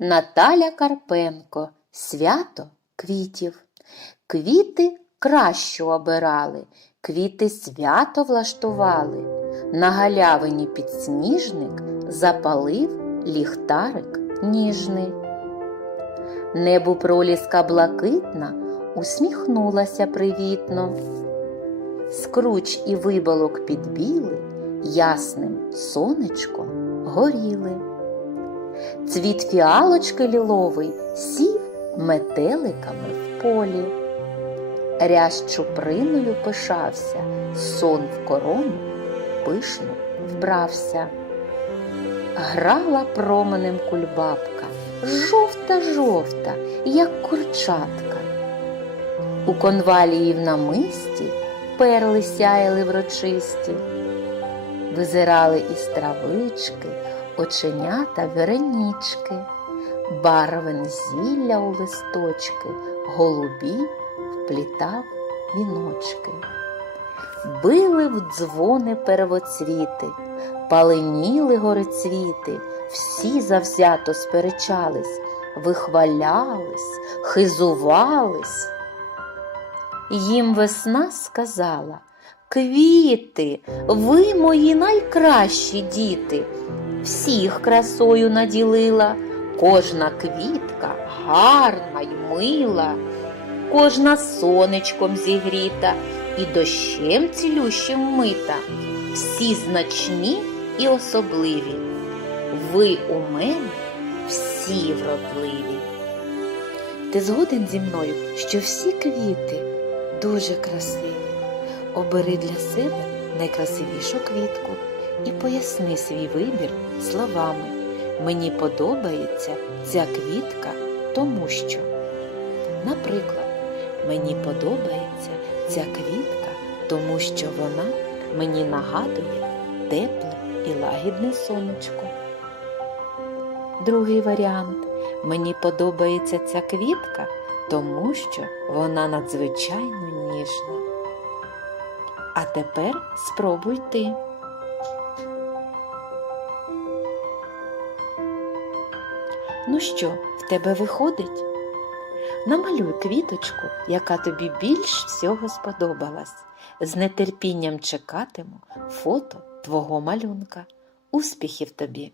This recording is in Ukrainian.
Наталя Карпенко. Свято квітів. Квіти кращу обирали, квіти свято влаштували. На галявині підсніжник запалив ліхтарик ніжний. Небу проліска блакитна усміхнулася привітно. Скруч і виболок підбіли, ясним сонечком горіли. Цвіт фіалочки ліловий сів метеликами в полі. Рящ чуприною пишався, сон в корону пишно вбрався. Грала променем кульбабка, жовта-жовта, як курчатка. У конвалії в намисті перли сяяли врочисті, визирали із травички, оченята веренічки, барвин зілля у листочки, голубі вплітав віночки. Били в дзвони первоцвіти, паленіли горицвіти, всі завзято сперечались, вихвалялись, хизувались. Їм весна сказала Квіти, ви мої найкращі діти, всіх красою наділила, кожна квітка гарна й мила, кожна сонечком зігріта і дощем цілющим мита, всі значні і особливі. Ви у мене всі вродливі. Ти згоден зі мною, що всі квіти дуже красиві. Обери для себе найкрасивішу квітку і поясни свій вибір словами. Мені подобається ця квітка, тому що. Наприклад, мені подобається ця квітка, тому що вона мені нагадує тепле і лагідне сонечко. Другий варіант. Мені подобається ця квітка, тому що вона надзвичайно ніжна. А тепер спробуй ти. Ну що, в тебе виходить? Намалюй квіточку, яка тобі більш всього сподобалась. З нетерпінням чекатиму фото твого малюнка. Успіхів тобі!